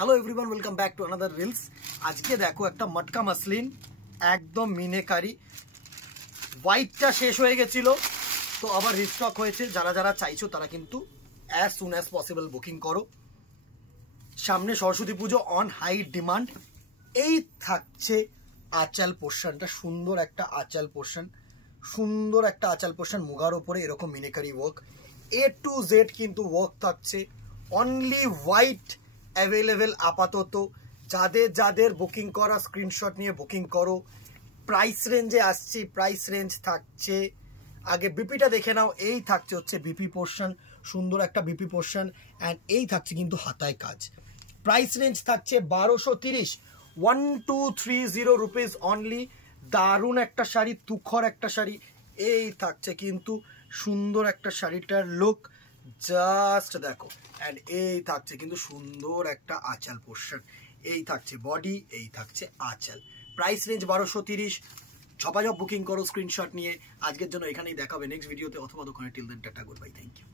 Hello everyone, welcome back to another reels. আজকে দেখো একটা মটকা মাসলিন, একদম মিনেকারি। হোয়াইটটা শেষ হয়ে গেছিল, তো আবার রিস্টক হয়েছে। যারা যারা চাইছো তারা কিন্তু as soon as possible booking করো। সামনে সরস্বতী পুজো অন হাই ডিমান্ড। এই থাকছে আঁচাল পোর্শনটা, সুন্দর একটা আঁচাল পোর্শন, সুন্দর একটা আঁচাল পোর্শন, মুগার ওপরে এরকম meenakari work, A to Z কিন্তু ওয়ার্ক থাকছে। অনলি হোয়াইট অ্যাভেলেবেল আপাতত। যাদের যাদের বুকিং করা স্ক্রিনশট নিয়ে বুকিং করো। প্রাইস রেঞ্জে আসছি, প্রাইস রেঞ্জ থাকছে, আগে বিপিটা দেখে নাও। এই থাকছে হচ্ছে বিপি পোর্শন, সুন্দর একটা বিপি পোর্শন, অ্যান্ড এই থাকছে কিন্তু হাতায় কাজ। প্রাইস রেঞ্জ থাকছে 1230, 1230 রুপিস অনলি। দারুণ একটা শাড়ি, তুখর একটা শাড়ি। এই থাকছে কিন্তু সুন্দর একটা শাড়িটার লুক, জাস্ট দেখো। অ্যান্ড এই থাকছে কিন্তু সুন্দর একটা আঁচাল পোর্শন। এই থাকছে বডি, এই থাকছে আঁচাল। Price range 1230। ঝপাঝপ বুকিং করো স্ক্রিনশট নিয়ে। আজকের জন্য এখানেই দেখাবে নেক্সট ভিডিওতে, অথবা দোকানে। Till then tata, good bye, thank you.